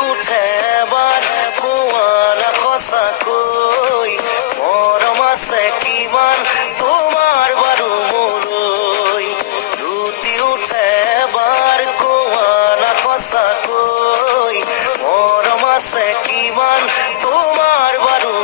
উঠে এবাৰ কোৱানা সঁচাকৈ মৰম আছে কিমান তোমাৰ বাৰু মোলৈ লুটি উঠে এবাৰ কোৱানা সঁচাকৈ মৰম আছে কিমান তোমাৰ বাৰু